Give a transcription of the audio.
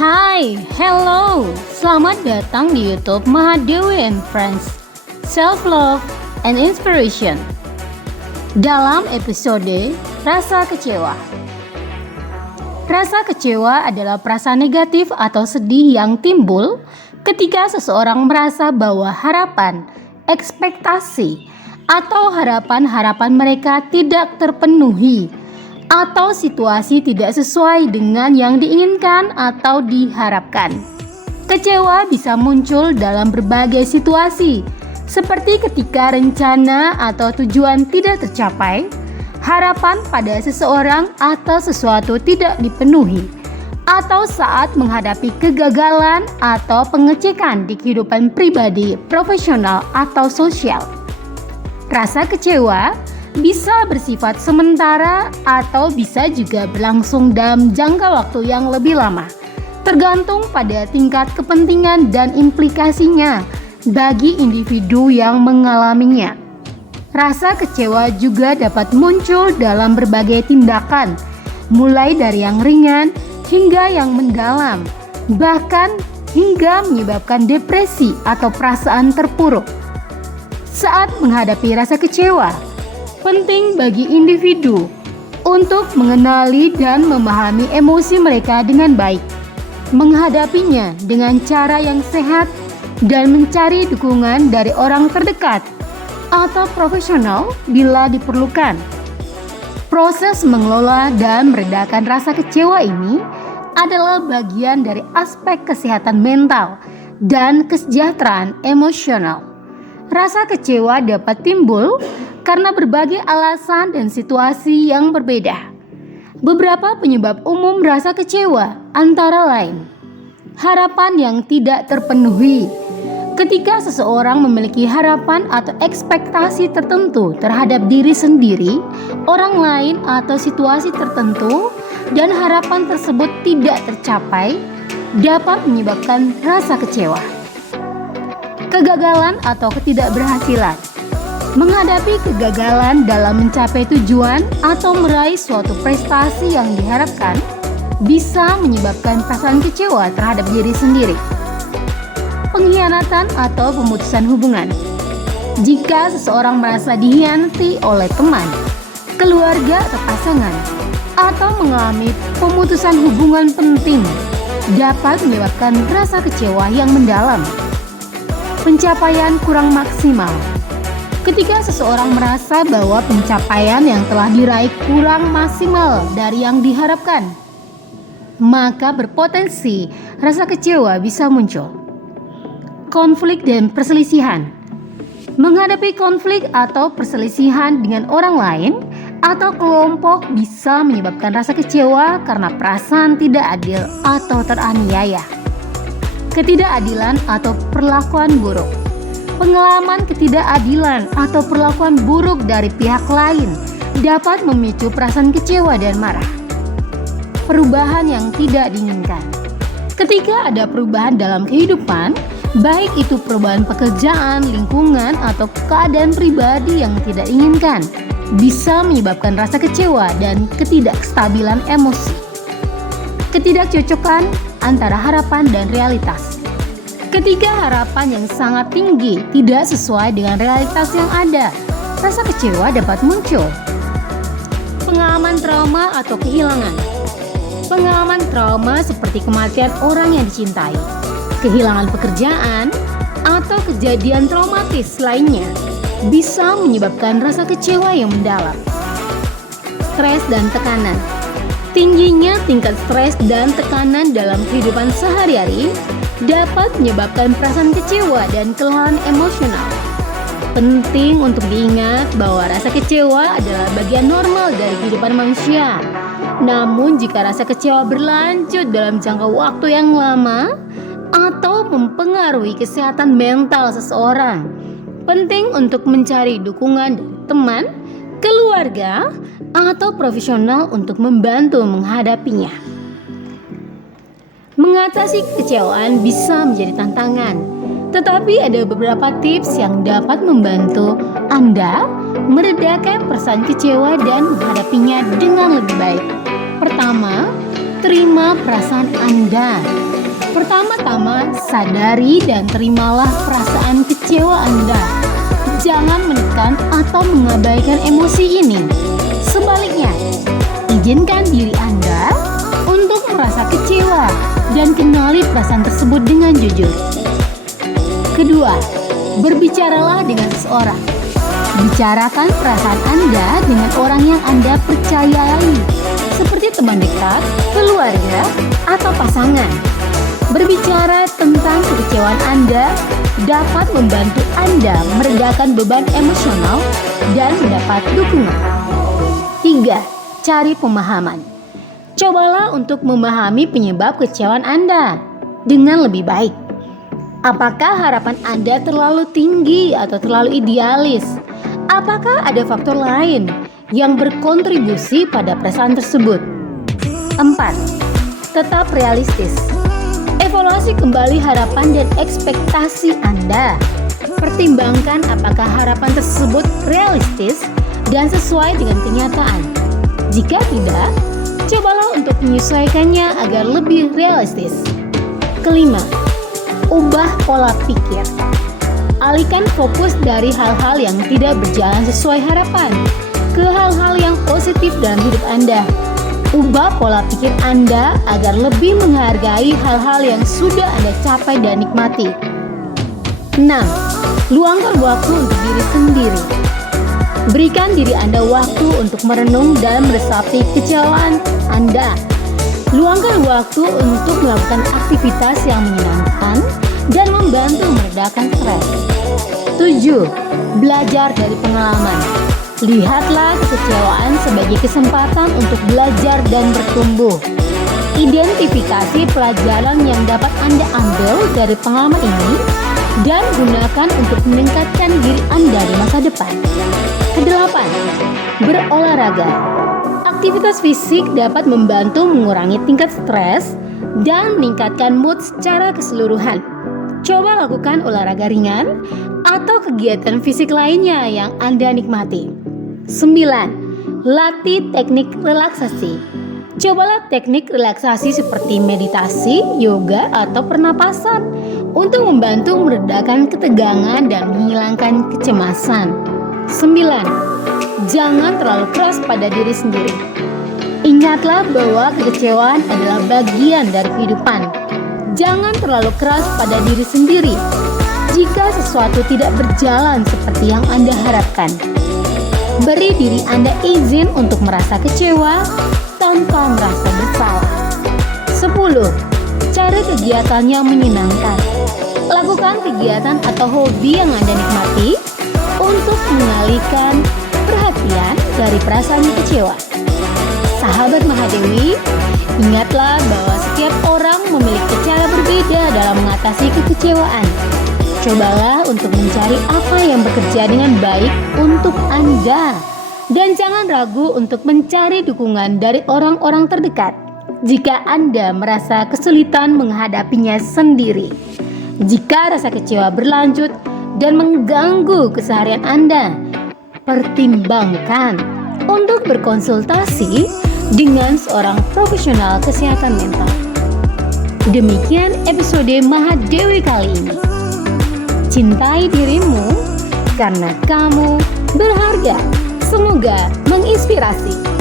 Hai, hello, selamat datang di YouTube Mahadewi and Friends, Self Love and Inspiration. Dalam episode Rasa Kecewa. Rasa kecewa adalah perasaan negatif atau sedih yang timbul ketika seseorang merasa bahwa harapan, ekspektasi, atau harapan-harapan mereka tidak terpenuhi atau situasi tidak sesuai dengan yang diinginkan atau diharapkan. Kecewa bisa muncul dalam berbagai situasi, seperti ketika rencana atau tujuan tidak tercapai, harapan pada seseorang atau sesuatu tidak dipenuhi, atau saat menghadapi kegagalan atau pengecekan di kehidupan pribadi, profesional, atau sosial. Rasa kecewa bisa bersifat sementara atau bisa juga berlangsung dalam jangka waktu yang lebih lama, tergantung pada tingkat kepentingan dan implikasinya bagi individu yang mengalaminya. Rasa kecewa juga dapat muncul dalam berbagai tindakan, mulai dari yang ringan hingga yang mendalam, bahkan hingga menyebabkan depresi atau perasaan terpuruk. Saat menghadapi rasa kecewa, penting bagi individu untuk mengenali dan memahami emosi mereka dengan baik, menghadapinya dengan cara yang sehat, dan mencari dukungan dari orang terdekat atau profesional bila diperlukan. Proses mengelola dan meredakan rasa kecewa ini adalah bagian dari aspek kesehatan mental dan kesejahteraan emosional. Rasa kecewa dapat timbul karena berbagai alasan dan situasi yang berbeda. Beberapa penyebab umum rasa kecewa antara lain: harapan yang tidak terpenuhi. Ketika seseorang memiliki harapan atau ekspektasi tertentu terhadap diri sendiri, orang lain, atau situasi tertentu, dan harapan tersebut tidak tercapai, dapat menyebabkan rasa kecewa. Kegagalan atau ketidakberhasilan. Menghadapi kegagalan dalam mencapai tujuan atau meraih suatu prestasi yang diharapkan bisa menyebabkan perasaan kecewa terhadap diri sendiri. Pengkhianatan atau pemutusan hubungan. Jika seseorang merasa dikhianati oleh teman, keluarga atau pasangan, atau mengalami pemutusan hubungan penting, dapat menyebabkan rasa kecewa yang mendalam. Pencapaian kurang maksimal. Ketika seseorang merasa bahwa pencapaian yang telah diraih kurang maksimal dari yang diharapkan, maka berpotensi rasa kecewa bisa muncul. Konflik dan perselisihan. Menghadapi konflik atau perselisihan dengan orang lain atau kelompok bisa menyebabkan rasa kecewa karena perasaan tidak adil atau teraniaya. Ketidakadilan atau perlakuan buruk. Pengalaman ketidakadilan atau perlakuan buruk dari pihak lain dapat memicu perasaan kecewa dan marah. Perubahan yang tidak diinginkan. Ketika ada perubahan dalam kehidupan, baik itu perubahan pekerjaan, lingkungan, atau keadaan pribadi yang tidak diinginkan, bisa menyebabkan rasa kecewa dan ketidakstabilan emosi. Ketidakcocokan antara harapan dan realitas. Ketika harapan yang sangat tinggi tidak sesuai dengan realitas yang ada, rasa kecewa dapat muncul. Pengalaman trauma atau kehilangan. Pengalaman trauma seperti kematian orang yang dicintai, kehilangan pekerjaan, atau kejadian traumatis lainnya bisa menyebabkan rasa kecewa yang mendalam. Stres dan tekanan. Tingginya tingkat stres dan tekanan dalam kehidupan sehari-hari dapat menyebabkan perasaan kecewa dan kelelahan emosional. Penting untuk diingat bahwa rasa kecewa adalah bagian normal dari kehidupan manusia. Namun jika rasa kecewa berlanjut dalam jangka waktu yang lama atau mempengaruhi kesehatan mental seseorang, penting untuk mencari dukungan dari teman, keluarga, atau profesional untuk membantu menghadapinya. Mengatasi kekecewaan bisa menjadi tantangan, tetapi ada beberapa tips yang dapat membantu Anda meredakan perasaan kecewa dan menghadapinya dengan lebih baik. Pertama, Terima perasaan Anda. Pertama-tama, sadari dan terimalah perasaan kecewa Anda. Jangan menekan atau mengabaikan emosi ini. Sebaliknya, izinkan diri Anda untuk merasa kecewa dan kenali perasaan tersebut dengan jujur. Kedua, berbicaralah dengan seseorang. Bicarakan perasaan Anda dengan orang yang Anda percayai, seperti teman dekat, keluarga, atau pasangan. Berbicara tentang kekecewaan Anda dapat membantu Anda meredakan beban emosional dan mendapat dukungan. 3. Cari pemahaman. Cobalah untuk memahami penyebab kekecewaan Anda dengan lebih baik. Apakah harapan Anda terlalu tinggi atau terlalu idealis? Apakah ada faktor lain yang berkontribusi pada perasaan tersebut? 4. Tetap realistis. Evaluasi kembali harapan dan ekspektasi Anda. Pertimbangkan apakah harapan tersebut realistis dan sesuai dengan kenyataan. Jika tidak, cobalah untuk menyesuaikannya agar lebih realistis. Kelima, ubah pola pikir. Alihkan fokus dari hal-hal yang tidak berjalan sesuai harapan ke hal-hal yang positif dalam hidup Anda. Ubah pola pikir Anda agar lebih menghargai hal-hal yang sudah Anda capai dan nikmati. 6. Luangkan waktu untuk diri sendiri. Berikan diri Anda waktu untuk merenung dan meresapi kecewaan Anda. Luangkan waktu untuk melakukan aktivitas yang menyenangkan dan membantu meredakan stres. 7. Belajar dari pengalaman. Lihatlah kekecewaan sebagai kesempatan untuk belajar dan bertumbuh. Identifikasi pelajaran yang dapat Anda ambil dari pengalaman ini dan gunakan untuk meningkatkan diri Anda di masa depan. Kedelapan, berolahraga. Aktivitas fisik dapat membantu mengurangi tingkat stres dan meningkatkan mood secara keseluruhan. Coba lakukan olahraga ringan atau kegiatan fisik lainnya yang Anda nikmati. 9. Latih teknik relaksasi. Cobalah teknik relaksasi seperti meditasi, yoga, atau pernapasan untuk membantu meredakan ketegangan dan menghilangkan kecemasan. 9. Jangan terlalu keras pada diri sendiri. Ingatlah bahwa kekecewaan adalah bagian dari kehidupan. Jangan terlalu keras pada diri sendiri jika sesuatu tidak berjalan seperti yang Anda harapkan. Beri diri Anda izin untuk merasa kecewa tanpa merasa bersalah. 10. Cari kegiatan yang menyenangkan. Lakukan kegiatan atau hobi yang Anda nikmati untuk mengalihkan perhatian dari perasaan kecewa. Sahabat Mahadewi, ingatlah bahwa setiap orang memiliki cara berbeda dalam mengatasi kekecewaan. Cobalah untuk mencari apa yang bekerja dengan baik untuk Anda. Dan jangan ragu untuk mencari dukungan dari orang-orang terdekat jika Anda merasa kesulitan menghadapinya sendiri. Jika rasa kecewa berlanjut dan mengganggu keseharian Anda, pertimbangkan untuk berkonsultasi dengan seorang profesional kesehatan mental. Demikian episode Mahadewi kali ini. Cintai dirimu karena kamu berharga. Semoga menginspirasi.